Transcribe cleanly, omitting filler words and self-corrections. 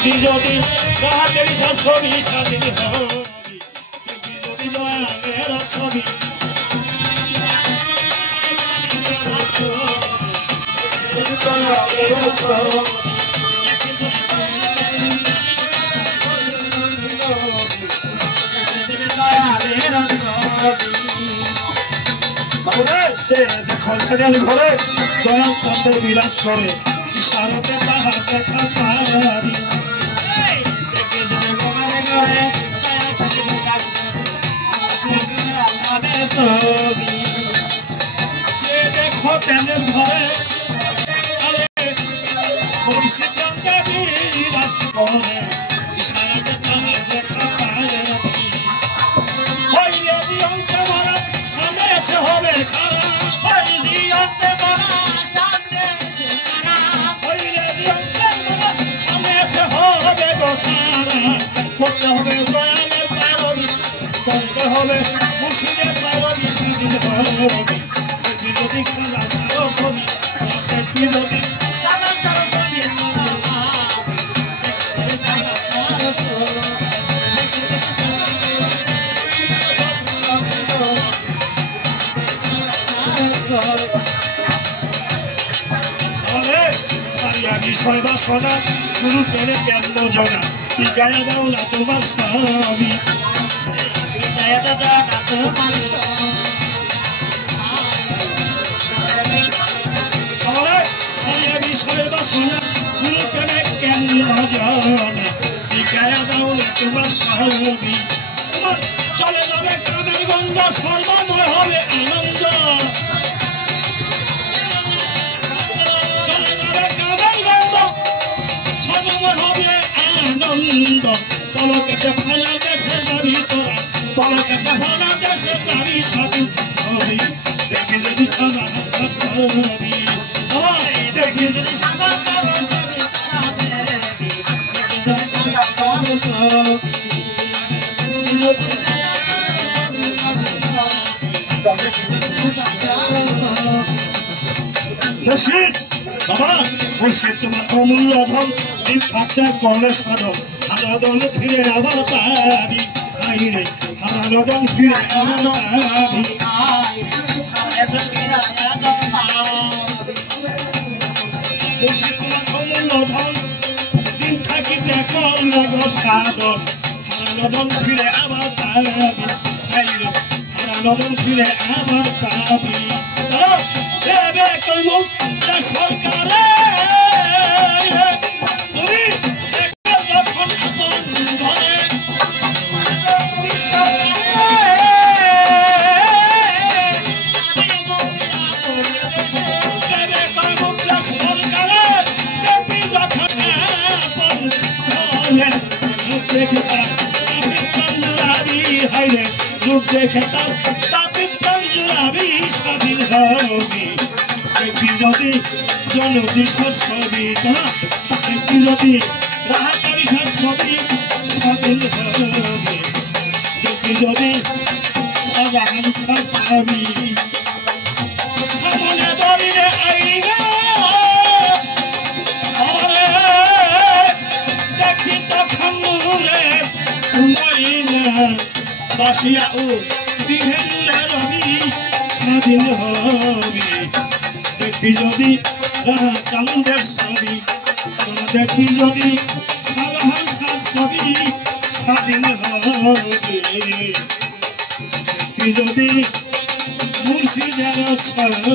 যদি রাতের ছবি স্বাধীন হবি যদি দয়ালের ছবি ঘরে দয়াল চন্দ্র বিরাজ করে ইশারাতে তাহার দেখা পারি যে দেখো তেনে ধরে খুশি চন্দ্র বিরাজ করে ইশারাতে তাহার দেখা পারি হইলে দিয়ন্তে মারা সামনে এসে হবে খারাপ করতে হবে দয়ালের পারবি করতে হবে মুর্শিদের পারবি সেদিন হবি যদি সাজা ছাড়ো ছবি যদি সাজা ছাড়ো ছবি বিষয় বাসনা গুরু প্রেমে কেন্দ্র জনা গায়া দাও না তোমার স্বামী গায়া দাদা না তোমার স্বামী বিষয় বাসনা গুরু প্রেমে কেন্দ্র জনা গায়া দাও না তোমার স্বামী তোমার চলে যাবে কামের গন্ধ সর্বময় হবে আনন্দ তলকে ভালো দেশে যাবি তোরা তলকে ভালো দেশে যাবি স্বাধীন হবি দেখি যদি সাজা ছবি দেখি যদি সাজা বাবা মুর্শিদ তোমার অমূল্য ধন দিন থাকতে করলে সাধন হারাদন ফিরে আবার পাবি আইরে হারাদন ফিরে আবার পাবি মুর্শিদ তোমার অমূল্য ধন দিন থাকিতে করলে গো সাধন হারাদন ফিরে আবার পাবি আইরে হারাদন ফিরে আবার পাবি দেবে কইমুখ সরকারে তুমি যখন আপন ঘরে দেবে কইমুখ সরকারে দেবী যখন আপন ঘরে রূপ দেখে তার কঞ্জুরাবি হাইরে রূপ দেখে তার তাপিত কঞ্জুরাবি স্বাধীন হবি দেখি যদি জনদিশার ছবি তোরা দেখি যদি রাহাতারিশার ছবি স্বাধীন হবে দেখি যদি সাজা হানসার ছবি সামনে দরিয়ে আইনে দেখি তখন রে মইনা বাসিয়া ও বিভিন্ন রবি স্বাধীন হবে দেখি যদি রাহা চাঁদের ছবি দেখি যদি সাজা ছবি স্বাধীন হবে দেখি যদি মুর্শিদের ছবি